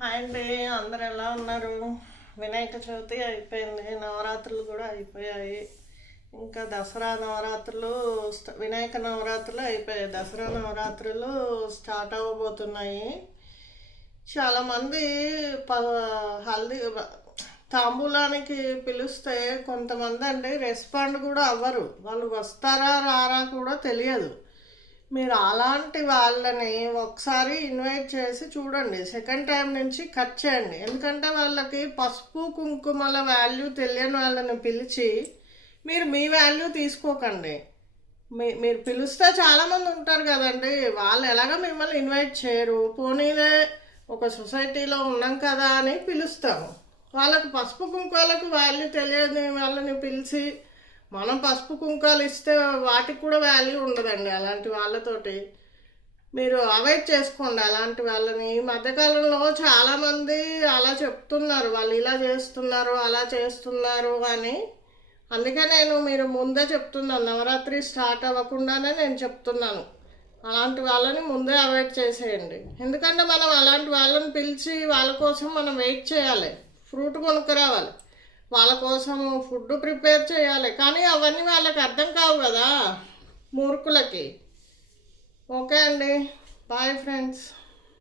Hi అండి, అందరు ఎలా ఉన్నారు? వినాయక చవితి అయిపోయింది, నవరాత్రులు కూడా అయిపోయాయి. ఇంకా దసరా నవరాత్రులు వినాయక నవరాత్రులు అయిపోయాయి, దసరా నవరాత్రులు స్టార్ట్ అవ్వబోతున్నాయి. చాలామంది ప హల్దీ తాంబూలానికి పిలిస్తే కొంతమంది అండి రెస్పాండ్ కూడా అవ్వరు, వాళ్ళు వస్తారా రారా కూడా తెలియదు. మీరు అలాంటి వాళ్ళని ఒకసారి ఇన్వైట్ చేసి చూడండి, సెకండ్ టైం నుంచి కట్ చేయండి. ఎందుకంటే వాళ్ళకి పసుపు కుంకుమల వాల్యూ తెలియని వాళ్ళని పిలిచి మీరు మీ వాల్యూ తీసుకోకండి. మీరు పిలిస్తే చాలామంది ఉంటారు కదండి, వాళ్ళు ఎలాగ మిమ్మల్ని ఇన్వైట్ చేయరు. పోనీలే ఒక సొసైటీలో ఉన్నాం కదా అని పిలుస్తాము. వాళ్ళకి పసుపు కుంకుమలకు వాల్యూ తెలియని వాళ్ళని పిలిచి మనం పసుపు కుంకాలు ఇస్తే వాటికి కూడా వాల్యూ ఉండదండి. అలాంటి వాళ్ళతోటి మీరు అవాయిడ్ చేసుకోండి అలాంటి వాళ్ళని. ఈ మధ్యకాలంలో చాలామంది అలా చెప్తున్నారు, వాళ్ళు ఇలా చేస్తున్నారు అలా చేస్తున్నారు అని. అందుకే మీరు ముందే చెప్తున్నాను, నవరాత్రి స్టార్ట్ అవ్వకుండానే నేను చెప్తున్నాను, అలాంటి వాళ్ళని ముందే అవాయిడ్ చేసేయండి. ఎందుకంటే మనం అలాంటి వాళ్ళని పిలిచి వాళ్ళ కోసం మనం వెయిట్ చేయాలి, ఫ్రూట్ కొనుక్కరావాలి, వాళ్ళ కోసం ఫుడ్ ప్రిపేర్ చేయాలి. కానీ అవన్నీ వాళ్ళకి అర్థం కావు కదా మూర్ఖులకి. ఓకే అండి, బాయ్ ఫ్రెండ్స్.